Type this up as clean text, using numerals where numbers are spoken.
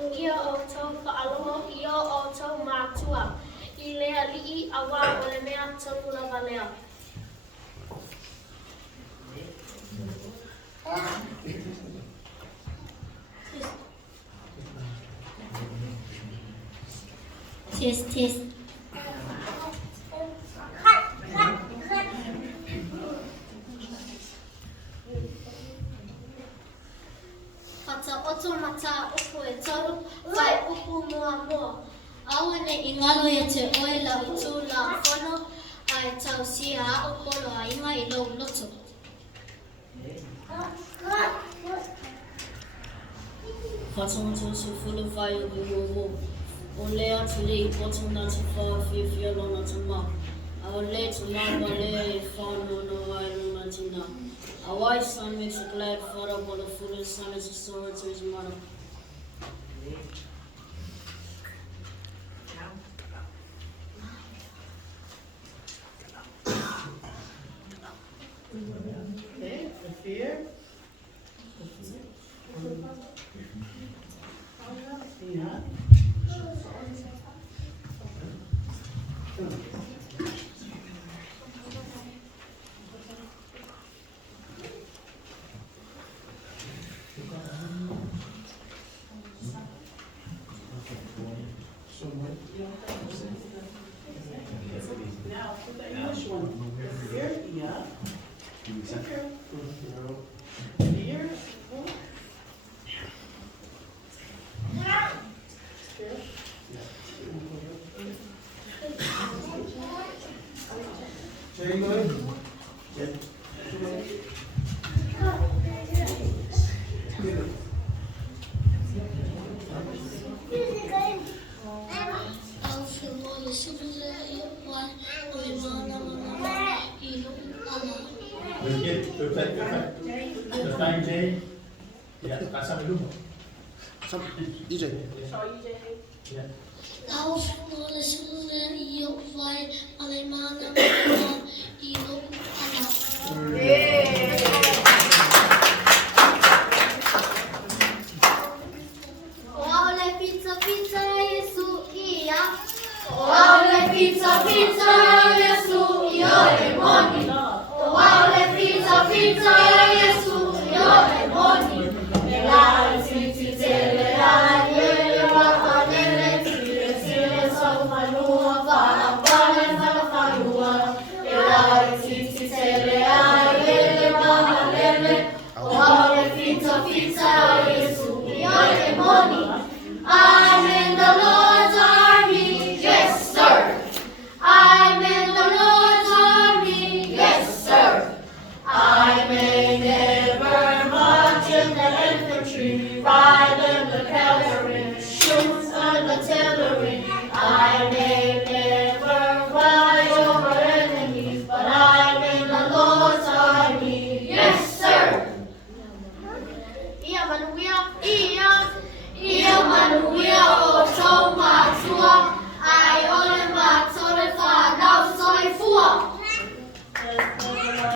Ia o tau whaalongo, ia o tau mātua. I lea li'i awa o le mea tonu lava lea. Test. Kata oto mata upu e tolu, wai upu mua. Awane ingalo e te oe la utu la whono, ai tau sia a upolo a inga I lau loto. Whatonga su fulu whai o kuhoho. O lea tu le I potona tu whawhia lona tu ma. A o le tu ma wa lea e whano no ai luna tina. A wise son makes a glad father, but a foolish son is a sorrow to his mother. Okay, the fear. Yeah. Now, for the English one. Fear, yeah. Fear. Perfect. Jay. Yeah, got some room. Some EJ. Yeah. Pizza, Yesu, io e